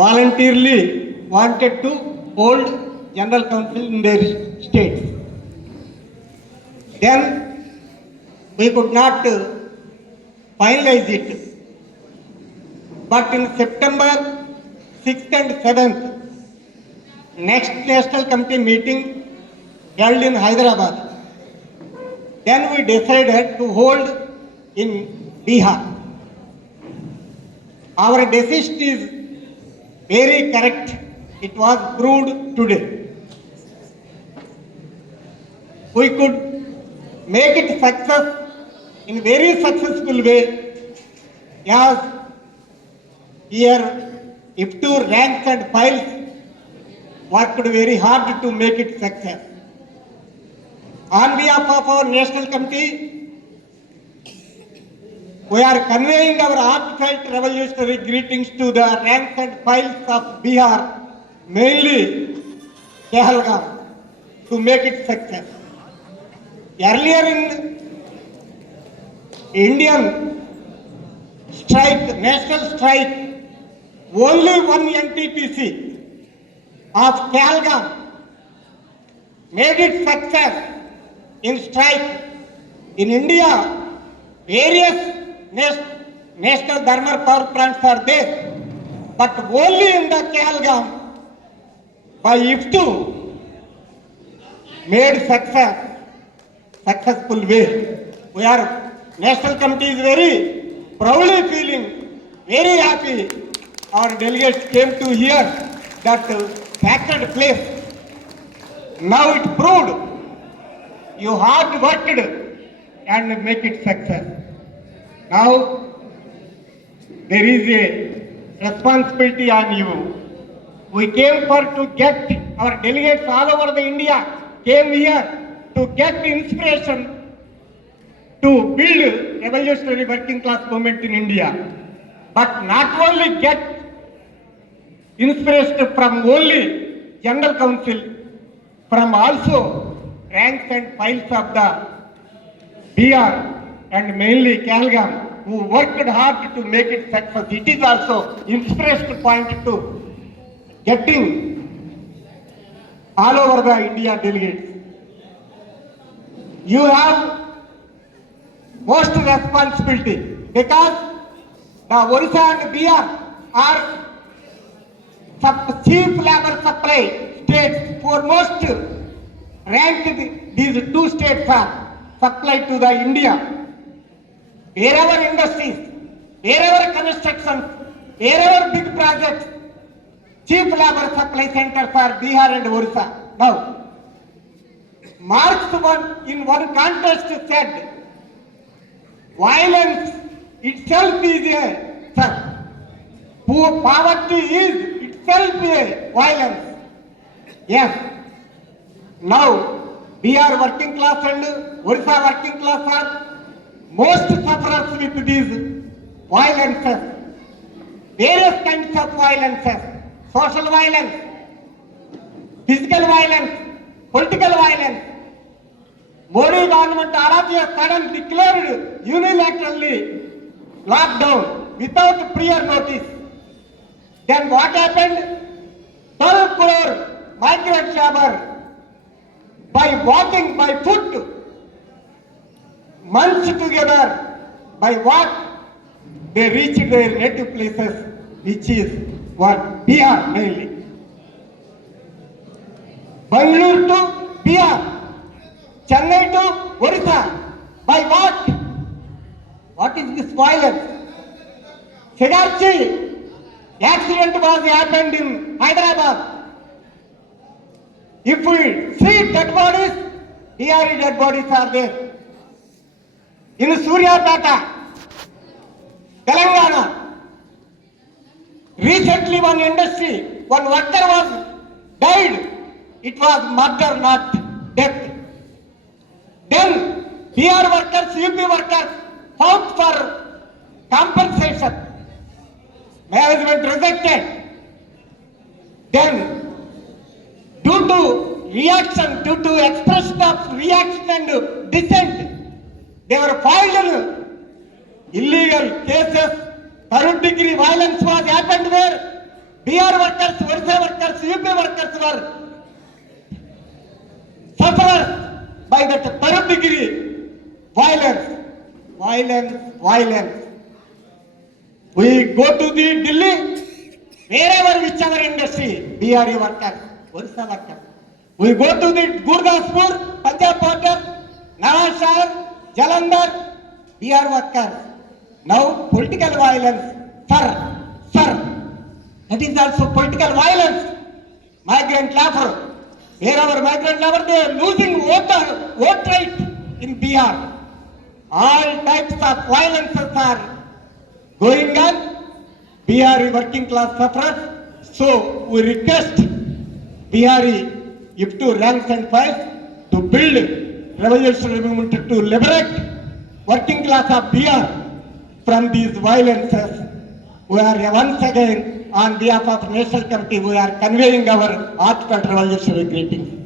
voluntarily wanted to hold general council in their states. Then we could not finalize it. But in September 6th and 7th, next National Committee meeting held in Hyderabad. Then we decided to hold in Bihar. Our decision is very correct. It was proved today. We could make it success in very successful way, as here if two ranks and files worked very hard to make it success. On behalf of our National Committee, we are conveying our heartfelt revolutionary greetings to the ranks and files of Bihar, mainly Kehalgam, to make it success. Earlier in Indian strike, national strike, only one NTPC of Kehalgam made it success in strike. In India, various national thermal power plants are there, but only in the Kehalgam, by IFTU, made successful way. We are, National Committee is very proudly feeling, very happy. Our delegates came to hear that sacred place. Now it proved you hard worked and make it success. Now there is a responsibility on you. We came for to get, our delegates all over the India came here to get inspiration to build revolutionary working class movement in India. But not only get inspiration from only General Council, from also ranks and files of the BR and mainly Kehalgam, who worked hard to make it success. It is also inspiration point to getting all over the India delegates. You have most responsibility because the Orissa and BR are chief labor supply states. Foremost ranked, these two states are supplied to the India. Wherever industries, wherever construction, wherever big projects, chief labor supply centers are Bihar and Orissa. Now, Marx in one contest said, violence itself is a, poverty is itself a violence. Yes. Now, Bihar working class and Orissa working class are most sufferers with these violences, various kinds of violences, social violence, physical violence, political violence. Modi government all of a sudden declared unilaterally lockdown without prior notice. Then what happened? 12 crore migrant labor by walking, by foot, months together, by what? They reached their native places, which is what? Bihar mainly. Bangalore to Bihar, Chennai to Orissa. By what? What is this violence? Sigarchi accident was happened in Hyderabad. If we see dead bodies, here dead bodies are there. In Suryapeta, Telangana, recently one industry, one worker was died. It was murder, not death. Then PR workers, UP workers fought for compensation. Management rejected. Then due to reaction, due to expression of reaction and dissent, they were filed illegal cases. Third degree violence was happened there. BR workers, Orissa workers, UP workers were sufferers by that third degree violence, violence, violence. We go to the Delhi, wherever, whichever industry, BRE workers, Orissa workers. We go to the Gurdaspur, Punjab border, Nawashahar, Jalandhar, BR workers. Now political violence, sir, that is also political violence. Migrant labor, wherever migrant labor, they are losing vote right in Bihar. All types of violences are going on. Bihar working class sufferers. So we request Bihar if to ranks and files to build revolutionary movement to liberate working class of Bihar from these violences. We are once again on behalf of National Committee, we are conveying our heartfelt revolutionary greetings.